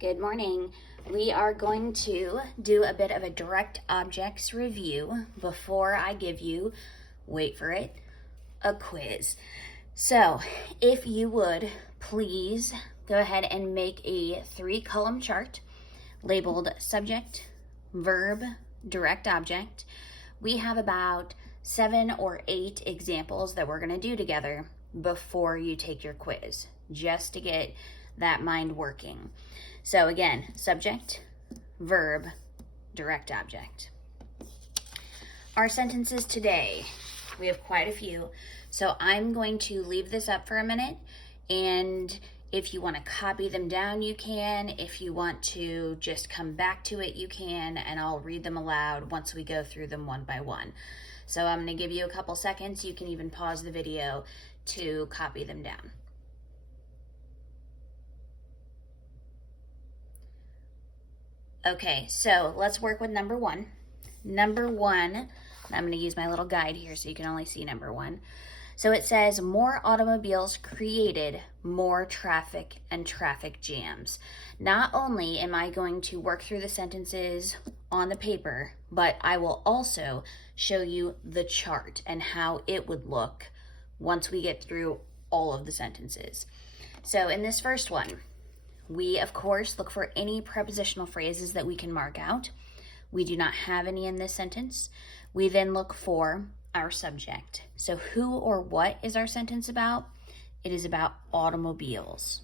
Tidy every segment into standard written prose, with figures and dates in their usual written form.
Good morning. We are going to do a bit of a direct objects review before I give you, wait for it, a quiz. So if you would please go ahead and make a 3-column chart labeled subject, verb, direct object. We have about 7 or 8 examples that we're going to do together before you take your quiz, just to get that mind working. So again, subject, verb, direct object. Our sentences today, we have quite a few. So I'm going to leave this up for a minute, and if you want to copy them down, you can. If you want to just come back to it, you can, and I'll read them aloud once we go through them one by one. So I'm going to give you a couple seconds. You can even pause the video to copy them down. Okay, so let's work with number one. Number one, I'm going to use my little guide here so you can only see number one. So it says, more automobiles created more traffic and traffic jams. Not only am I going to work through the sentences on the paper, but I will also show you the chart and how it would look once we get through all of the sentences. So in this first one, we, of course, look for any prepositional phrases that we can mark out. We do not have any in this sentence. We then look for our subject. So who or what is our sentence about? It is about automobiles.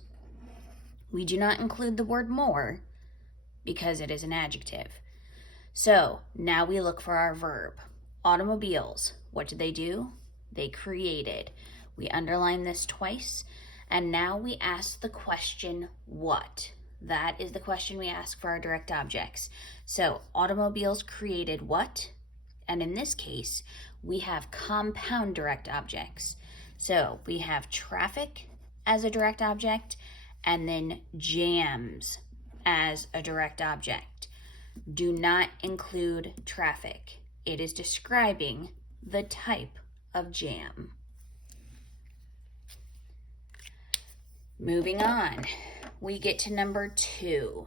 We do not include the word more because it is an adjective. So now we look for our verb. Automobiles, what did they do? They created. We underline this twice. And now we ask the question, what? That is the question we ask for our direct objects. So automobiles created what? And in this case, we have compound direct objects. So we have traffic as a direct object and then jams as a direct object. Do not include traffic. It is describing the type of jam. Moving on, we get to number 2.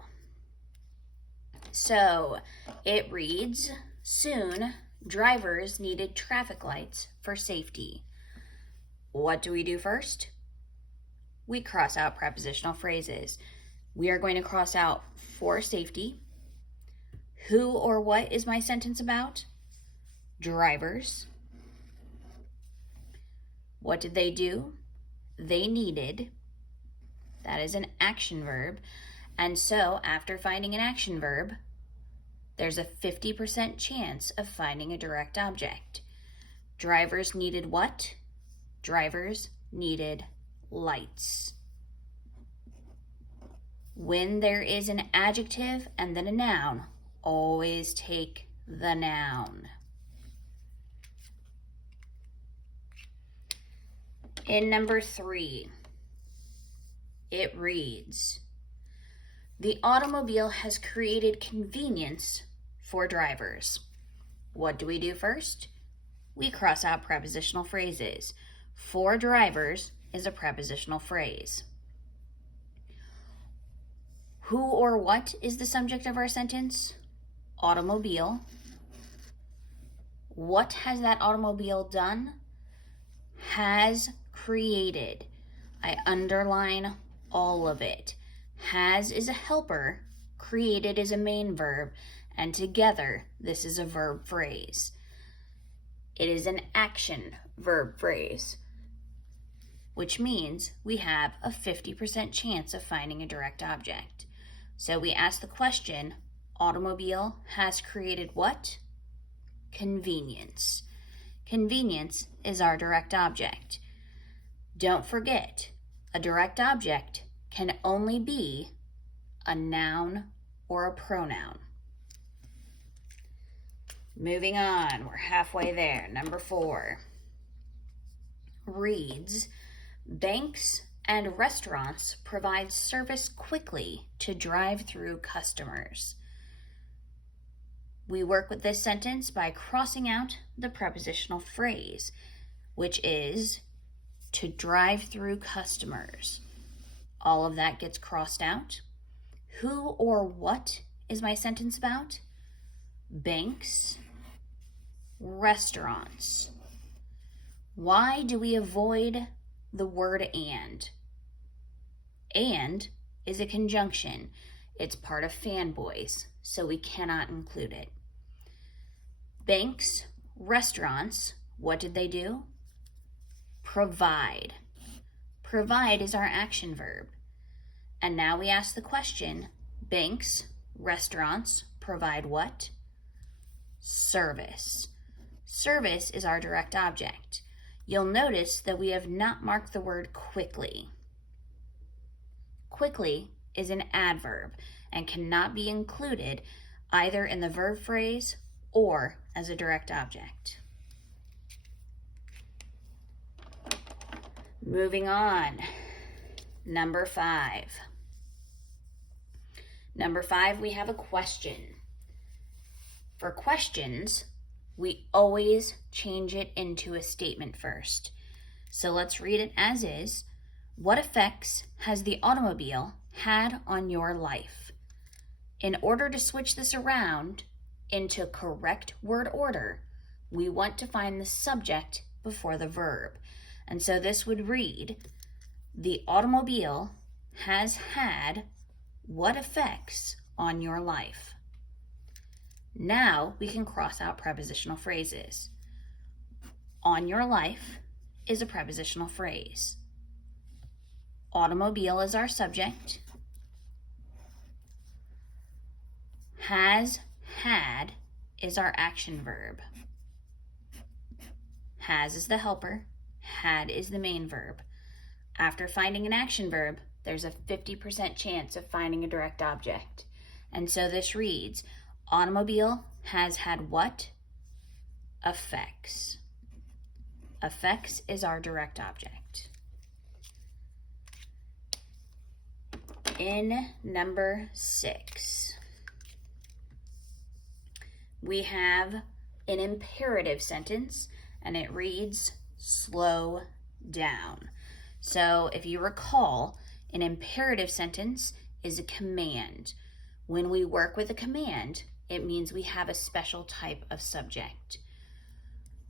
So it reads, soon drivers needed traffic lights for safety. What do we do first? We cross out prepositional phrases. We are going to cross out for safety. Who or what is my sentence about? Drivers. What did they do? They needed. That is an action verb. And so after finding an action verb, there's a 50% chance of finding a direct object. Drivers needed what? Drivers needed lights. When there is an adjective and then a noun, always take the noun. In number 3, it reads, the automobile has created convenience for drivers. What do we do first? We cross out prepositional phrases. For drivers is a prepositional phrase. Who or what is the subject of our sentence? Automobile. What has that automobile done? Has created. I underline all of it. Has is a helper, created is a main verb, and together this is a verb phrase. It is an action verb phrase, which means we have a 50% chance of finding a direct object. So we ask the question, automobile has created what? Convenience. Convenience is our direct object. Don't forget, a direct object can only be a noun or a pronoun. Moving on, we're halfway there. Number 4 reads, banks and restaurants provide service quickly to drive-through customers. We work with this sentence by crossing out the prepositional phrase, which is to drive through customers. All of that gets crossed out. Who or what is my sentence about? Banks, restaurants. Why do we avoid the word and? And is a conjunction. It's part of fanboys, so we cannot include it. Banks, restaurants, what did they do? Provide. Provide is our action verb. And now we ask the question, banks, restaurants, provide what? Service. Service is our direct object. You'll notice that we have not marked the word quickly. Quickly is an adverb and cannot be included either in the verb phrase or as a direct object. Moving on, number 5. Number 5, we have a question. For questions, we always change it into a statement first. So let's read it as is. What effects has the automobile had on your life? In order to switch this around into correct word order, we want to find the subject before the verb. And so this would read, the automobile has had what effects on your life? Now we can cross out prepositional phrases. On your life is a prepositional phrase. Automobile is our subject. Has had is our action verb. Has is the helper. Had is the main verb. After finding an action verb, there's a 50% chance of finding a direct object. And so this reads, automobile has had what? Effects. Effects is our direct object. In number 6, we have an imperative sentence, and it reads, slow down. So if you recall, an imperative sentence is a command. When we work with a command, it means we have a special type of subject.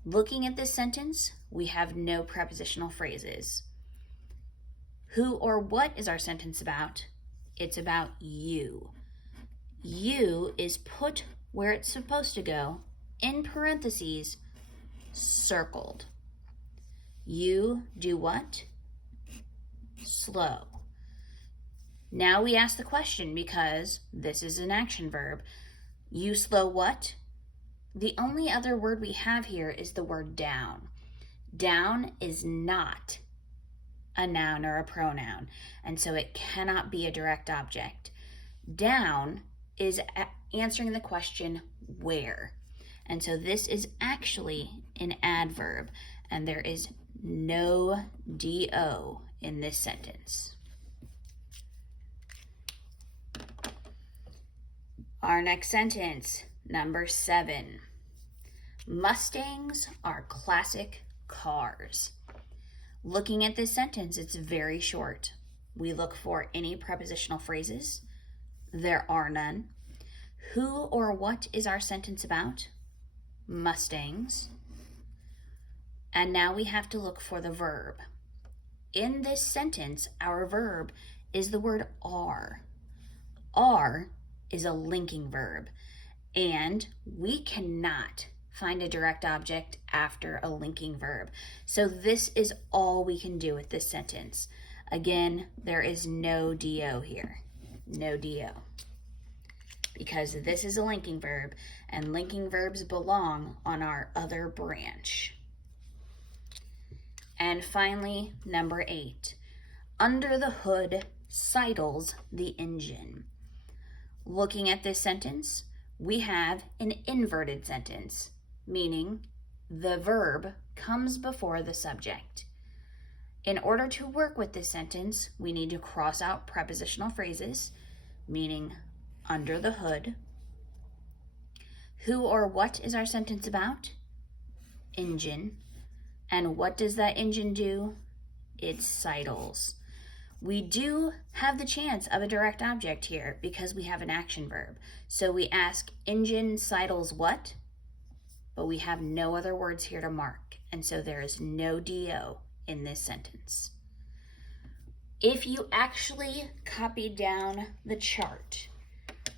Looking at this sentence, we have no prepositional phrases. Who or what is our sentence about? It's about you. You is put where it's supposed to go, in parentheses, circled. You do what? Slow. Now we ask the question because this is an action verb. You slow what? The only other word we have here is the word down. Down is not a noun or a pronoun, and so it cannot be a direct object. Down is answering the question where, and so this is actually an adverb, and there is no do in this sentence. Our next sentence, number 7. Mustangs are classic cars. Looking at this sentence, it's very short. We look for any prepositional phrases. There are none. Who or what is our sentence about? Mustangs. And now we have to look for the verb. In this sentence, our verb is the word are. Are is a linking verb, and we cannot find a direct object after a linking verb. So this is all we can do with this sentence. Again, there is no do here. No do. Because this is a linking verb, and linking verbs belong on our other branch. And finally, number 8. Under the hood sidles the engine. Looking at this sentence, we have an inverted sentence, meaning the verb comes before the subject. In order to work with this sentence, we need to cross out prepositional phrases, meaning under the hood. Who or what is our sentence about? Engine. And what does that engine do? It sidles. We do have the chance of a direct object here because we have an action verb. So we ask engine sidles what? But we have no other words here to mark. And so there is no DO in this sentence. If you actually copy down the chart,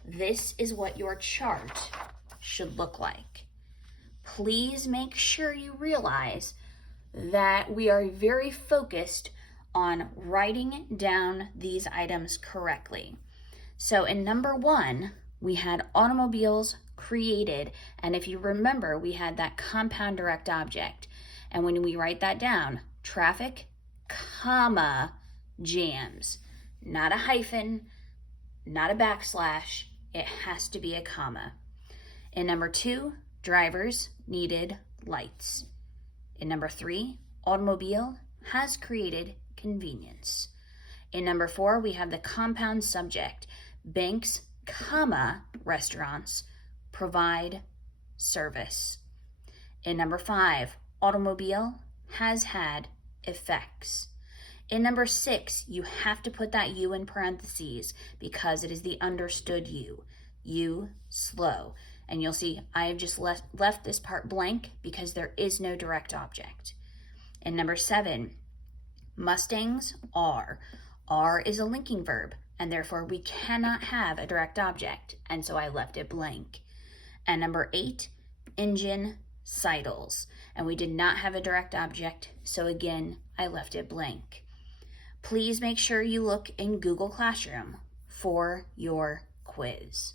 this is what your chart should look like. Please make sure you realize that we are very focused on writing down these items correctly. So in number 1, we had automobiles created, and if you remember, we had that compound direct object. And when we write that down, traffic, comma, jams. Not a hyphen, not a backslash, it has to be a comma. In number 2, drivers needed lights. In number 3, automobile has created convenience. In number 4, we have the compound subject. Banks, comma, restaurants provide service. In number 5, automobile has had effects. In number 6, you have to put that U in parentheses because it is the understood U. U, slow. And you'll see I have just left this part blank because there is no direct object. In number 7, Mustangs are. Are is a linking verb, and therefore we cannot have a direct object, and so I left it blank. And number 8, engine sidles, and we did not have a direct object, so again, I left it blank. Please make sure you look in Google Classroom for your quiz.